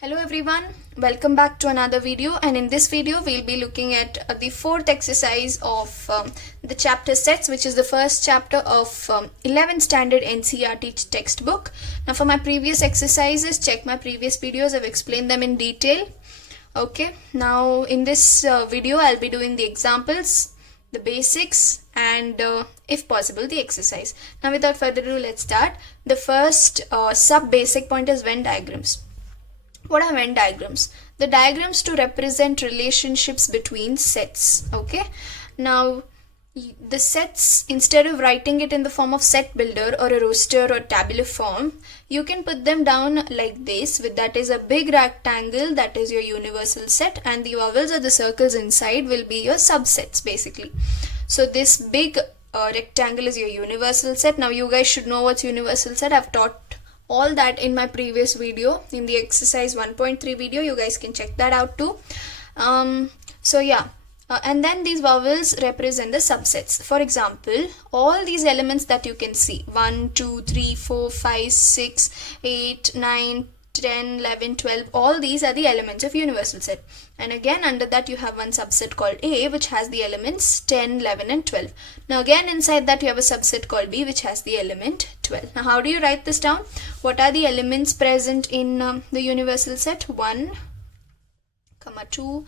Hello everyone, welcome back to another video, and in this video we'll be looking at the fourth exercise of the chapter sets, which is the first chapter of 11th standard NCERT textbook. Now for my previous exercises, check my previous videos, I've explained them in detail. Okay, now in this video I'll be doing the examples, the basics, and if possible the exercise. Now without further ado, let's start. The first sub basic point is Venn diagrams. What are Venn diagrams? The diagrams to represent relationships between sets. Okay, now the sets, instead of writing it in the form of set builder or a roster or tabular form, you can put them down like this. With that is a big rectangle, that is your universal set, and the vowels or the circles inside will be your subsets basically. So this big rectangle is your universal set. Now you guys should know what's universal set. I've taught all that in my previous video, in the exercise 1.3 video. You guys can check that out too. And then these vowels represent the subsets. For example, all these elements that you can see, 1, 2, 3, 4, 5, 6, 8, 9, 10, 11, 12, all these are the elements of universal set. And again under that you have one subset called A, which has the elements 10, 11 and 12. Now again inside that you have a subset called B, which has the element 12. Now how do you write this down? What are the elements present in the universal set? 1, 2,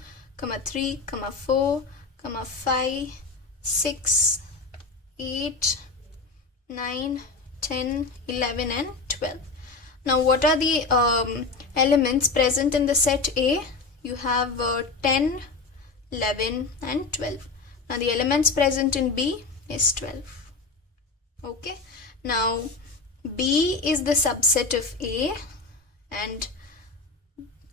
3, 4, 5, 6, 8, 9, 10, 11 and 12. Now what are the elements present in the set A? You have 10, 11 and 12. Now the elements present in B is 12. Okay. Now B is the subset of A and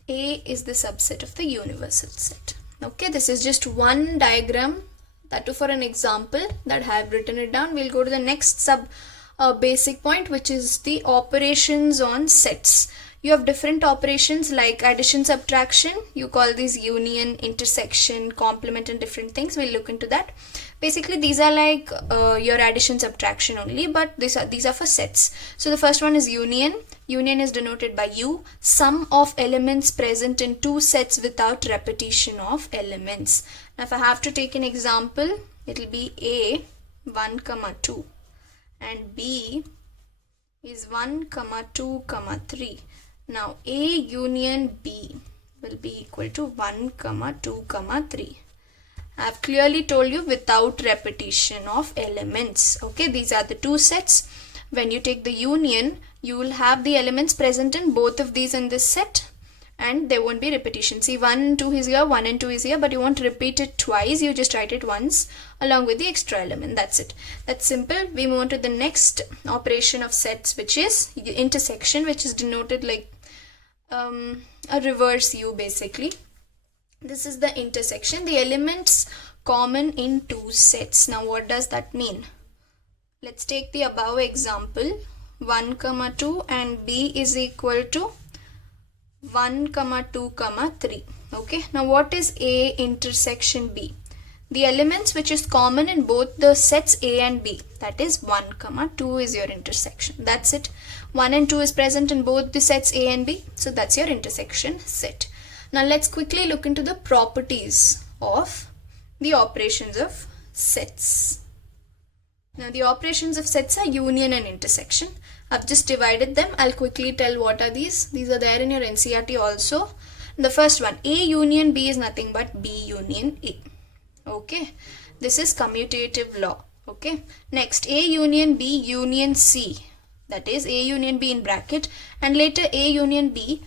A is the subset of the universal set. Okay, this is just one diagram, that too for an example that I have written it down. We'll go to the next sub basic point, which is the operations on sets. You have different operations like addition, subtraction. You call these union, intersection, complement and different things. We'll look into that. Basically these are like your addition, subtraction only, but these are for sets. So the first one is union. Union is denoted by U, sum of elements present in two sets without repetition of elements. Now if I have to take an example, it will be A 1, 2 and B is 1, 2, 3. Now A union B will be equal to 1, 2, 3. I have clearly told you without repetition of elements. Okay, these are the two sets. When you take the union, you will have the elements present in both of these in this set, and there won't be repetition. See, 1 and 2 is here, 1 and 2 is here, but you won't repeat it twice. You just write it once along with the extra element. That's it. That's simple. We move on to the next operation of sets, which is intersection, which is denoted like a reverse U basically. This is the intersection. The elements common in two sets. Now what does that mean? Let's take the above example. 1, 2 and B is equal to 1, 2, 3. Okay. Now what is A intersection B? The elements which is common in both the sets A and B, that is 1, 2 is your intersection. That's it. 1 and 2 is present in both the sets A and B, so that's your intersection set. Now let's quickly look into the properties of the operations of sets. Now the operations of sets are union and intersection. I've just divided them. I'll quickly tell what are these. These are there in your NCERT also. The first one, A union B is nothing but B union A. Okay, this is commutative law. Okay, next A union B union C, that is A union B in bracket, and later A union B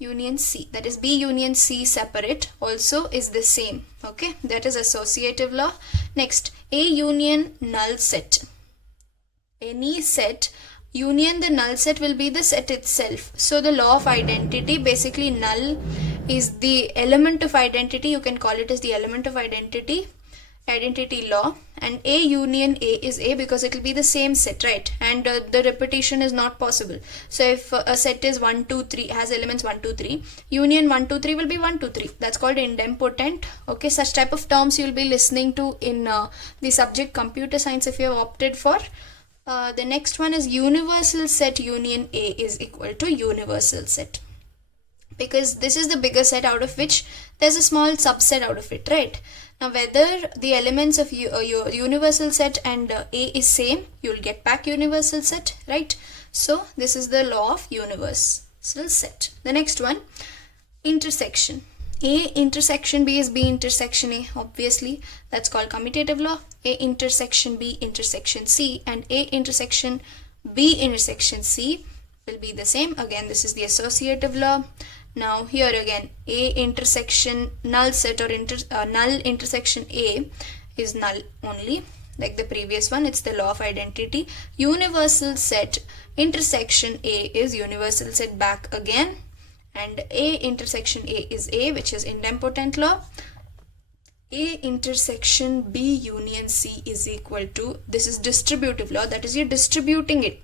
union C, that is B union C separate, also is the same. Okay, that is associative law. Next, A union null set. Any set union the null set will be the set itself. So the law of identity, basically null is the element of identity. You can call it as the element of identity law, and A union A is A because it will be the same set, right? And the repetition is not possible. So if a set is 1, 2, 3, has elements 1, 2, 3, union 1, 2, 3 will be 1, 2, 3. That's called idempotent. Okay, such type of terms you will be listening to in the subject computer science if you have opted for The next one is universal set union A is equal to universal set, because this is the bigger set out of which there's a small subset out of it, right? Now whether the elements of your universal set and A is same, you'll get back universal set, right? So this is the law of universal set. The next one, intersection. A intersection B is B intersection A, obviously that's called commutative law. A intersection B intersection C and A intersection B intersection C will be the same. Again, this is the associative law. Now here again, A intersection null set or null intersection A is null only, like the previous one. It's the law of identity. Universal set intersection A is universal set back again, and A intersection A is A, which is idempotent law. A intersection B union C is equal to, this is distributive law, that is you're distributing it.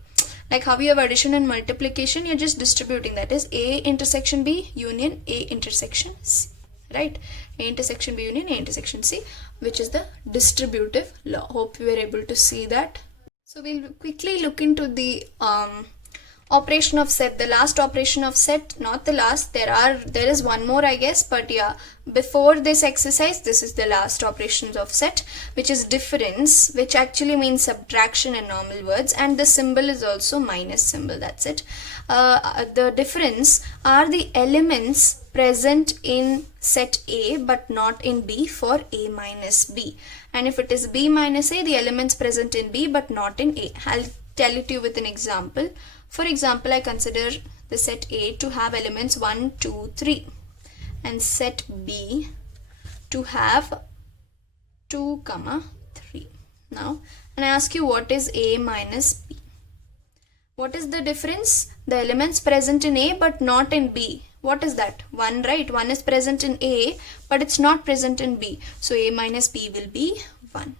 Like how you have addition and multiplication, you're just distributing. That is A intersection B union A intersection C, right? A intersection B union A intersection C, which is the distributive law. Hope you were able to see that. So we'll quickly look into the operation of set, the last operation of set, not the last, there is one more I guess, but yeah, before this exercise, this is the last operations of set, which is difference, which actually means subtraction in normal words, and the symbol is also minus symbol, that's it. The difference are the elements present in set A but not in B for A minus B, and if it is B minus A, the elements present in B but not in A. I'll tell it to you with an example. For example, I consider the set A to have elements 1, 2, 3 and set B to have 2, 3. Now, and I ask you what is A minus B. What is the difference? The elements present in A but not in B. What is that? 1, right? 1 is present in A but it's not present in B. So A minus B will be 1.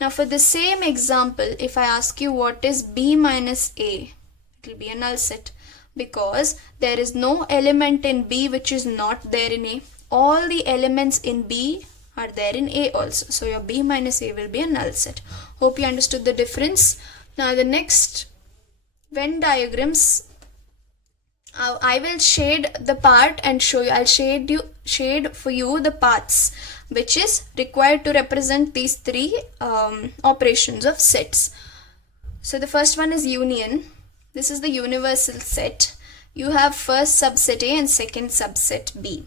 Now for the same example, if I ask you what is B minus A, it will be a null set, because there is no element in B which is not there in A. All the elements in B are there in A also. So your B minus A will be a null set. Hope you understood the difference. Now the next Venn diagrams, I will shade the part and show you. I'll shade for you the parts which is required to represent these three operations of sets. So the first one is union. This is the universal set. You have first subset A and second subset B.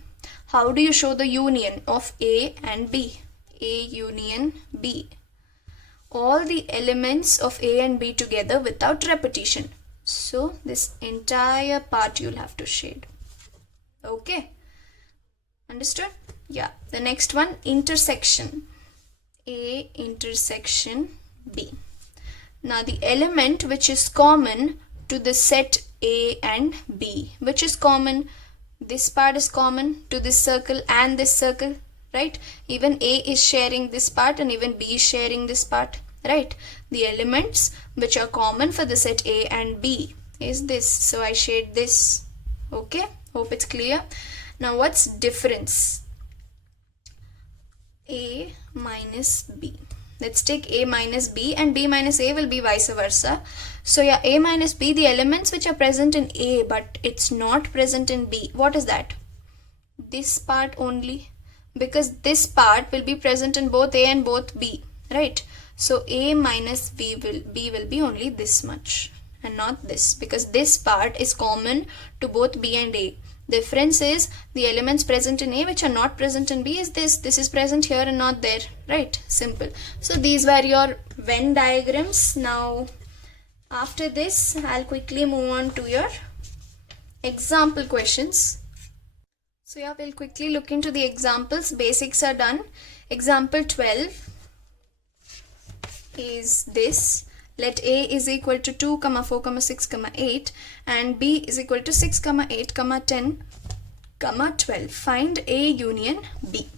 How do you show the union of A and B? A union B. All the elements of A and B together without repetition. So this entire part you'll have to shade. Okay. Understood? Yeah. The next one, intersection. A intersection B. Now the element which is common to the set A and B, which is common, this part is common to this circle and this circle, right? Even A is sharing this part and even B is sharing this part, right? The elements which are common for the set A and B is this. So I shade this. Okay, hope it's clear. Now what's difference? A minus B. Let's take A minus B and B minus A will be vice versa. So yeah, A minus B, the elements which are present in A but it's not present in B. What is that? This part only, because this part will be present in both A and both B, right? So A minus B will be only this much and not this, because this part is common to both B and A. Difference is the elements present in A which are not present in B is this. This is present here and not there, right? Simple. So these were your Venn diagrams. Now after this, I'll quickly move on to your example questions. So yeah, we'll quickly look into the examples. Basics are done. Example 12 is this. Let A is equal to 2, 4, 6, 8 and B is equal to 6, 8, 10, 12. Find A union B.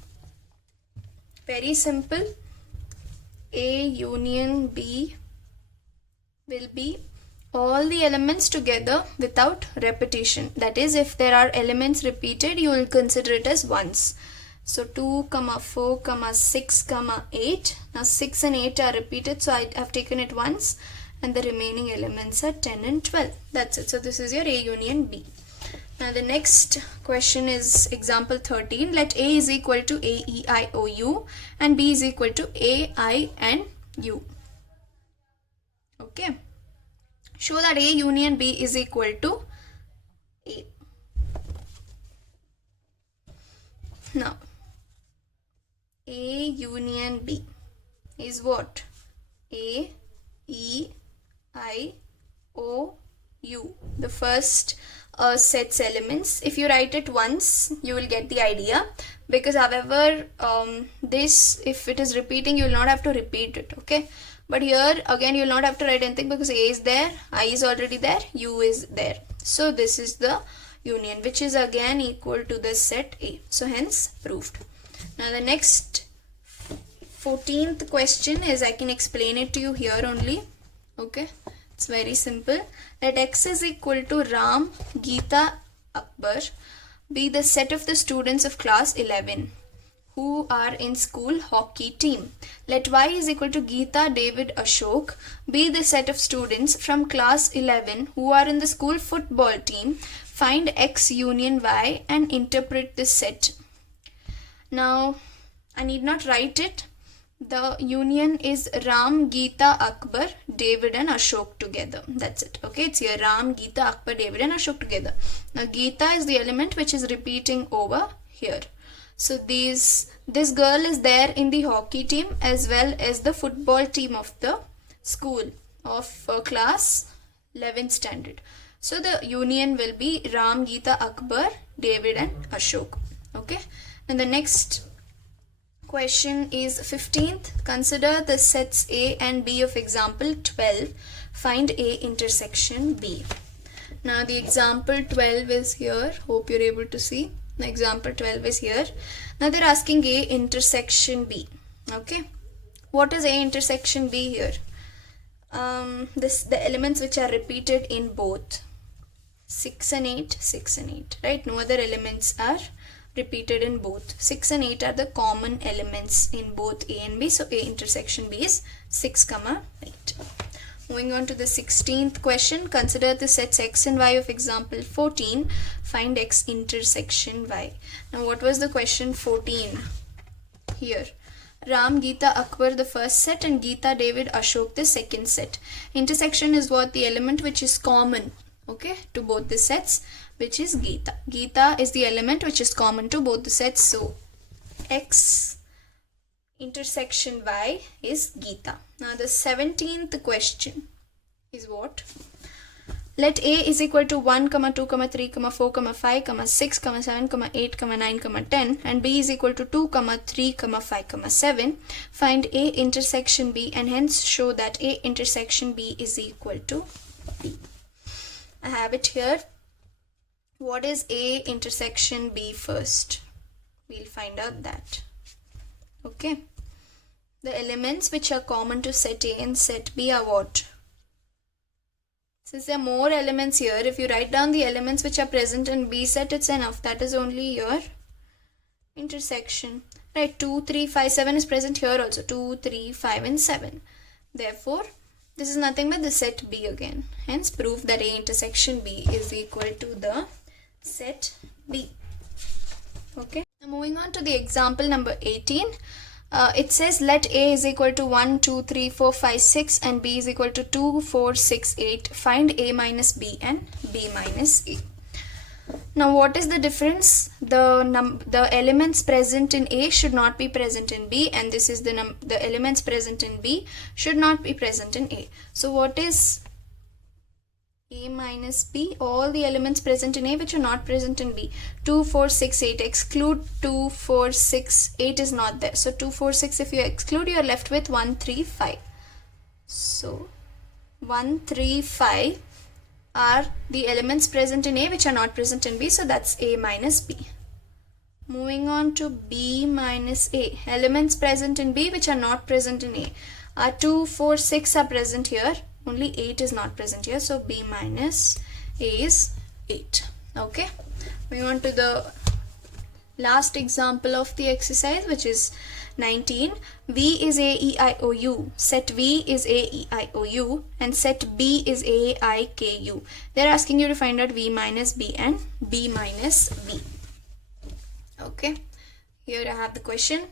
Very simple. A union B will be all the elements together without repetition. That is, if there are elements repeated, you will consider it as ones. So 2, 4, 6, 8. Now 6 and 8 are repeated, so I have taken it once. and the remaining elements are 10 and 12. That's it. So this is your A union B. Now the next question is example 13. Let A is equal to A, E, I, O, U and B is equal to A, I and U. Okay. Show that A union B is equal to A. Now, A union B is what? A, E, I, O, U. The first set's elements. If you write it once, you will get the idea. Because however, this, if it is repeating, you will not have to repeat it. Okay. But here, again, you will not have to write anything because A is there, I is already there, U is there. So, this is the union, which is again equal to the set A. So hence proved. Now the next 14th question is, I can explain it to you here only. Okay, it's very simple. Let X is equal to Ram, Geeta, Akbar be the set of the students of class 11 who are in school hockey team. Let Y is equal to Geeta, David, Ashok be the set of students from class 11 who are in the school football team. Find X union Y and interpret this set. Now, I need not write it. The union is Ram, Geeta, Akbar, David and Ashok together. That's it. Okay, it's here Ram, Geeta, Akbar, David and Ashok together. Now, Geeta is the element which is repeating over here. So, this girl is there in the hockey team as well as the football team of the school of class 11th standard. So the union will be Ram, Geeta, Akbar, David and Ashok. Okay. And the next question is 15th. Consider the sets A and B of example 12. Find A intersection B. Now the example 12 is here. Hope you're able to see. The example 12 is here. Now they're asking A intersection B. Okay. What is A intersection B here? The elements which are repeated in both 6 and 8, 6 and 8, right? No other elements are repeated in both. 6 and 8 are the common elements in both A and B. So A intersection B is 6, 8. Moving on to the 16th question. Consider the sets X and Y of example 14. Find X intersection Y. Now what was the question 14? Here. Ram, Geeta, Akbar the first set and Geeta, David, Ashok the second set. Intersection is what? The element which is common, okay, to both the sets, which is Geeta. Geeta is the element which is common to both the sets. So X intersection Y is Geeta. Now the 17th question is what? Let A is equal to 1, 2, 3, 4, 5, 6, 7, 8, 9, 10 and B is equal to 2, 3, 5, 7. Find A intersection B and hence show that A intersection B is equal to B. I have it here. What is A intersection B first? We'll find out that. Okay. The elements which are common to set A and set B are what? Since there are more elements here, if you write down the elements which are present in B set, it's enough. That is only your intersection. Right, 2, 3, 5, 7 is present here also. 2, 3, 5 and 7. Therefore, this is nothing but the set B again. Hence, prove that A intersection B is equal to the set B. Okay. Now, moving on to the example number 18. It says let A is equal to 1, 2, 3, 4, 5, 6 and B is equal to 2, 4, 6, 8. Find A minus B and B minus A. Now what is the difference? The elements present in A should not be present in B and this is the elements present in B should not be present in A. So what is A minus B? All the elements present in A which are not present in B. 2, 4, 6, 8. Exclude 2, 4, 6, 8 is not there. So 2, 4, 6 if you exclude you are left with 1, 3, 5. So 1, 3, 5 are the elements present in A which are not present in B. So that's A minus B. Moving on to B minus A. Elements present in B which are not present in A are 2, 4, 6 are present here. Only 8 is not present here. So B minus A is 8. Okay. Moving on to the last example of the exercise, which is 19. V is A, E, I, O, U. Set V is A, E, I, O, U. And set B is A, I, K, U. They're asking you to find out V minus B and B minus V. Okay. Here I have the question.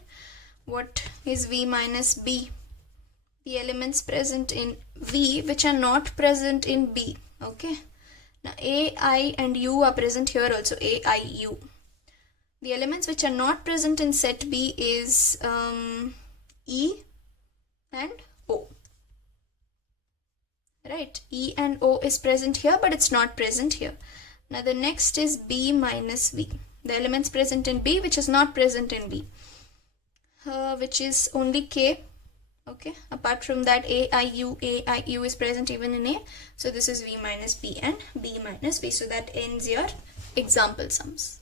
What is V minus B? The elements present in V which are not present in B. Okay. Now A, I and U are present here also. A, I, U. The elements which are not present in set B is E and O. Right. E and O is present here, but it's not present here. Now the next is B minus V. The elements present in B which is not present in B. Which is only K. Okay. Apart from that, A, I, U is present even in A. So this is V minus B and B minus B. So that ends your example sums.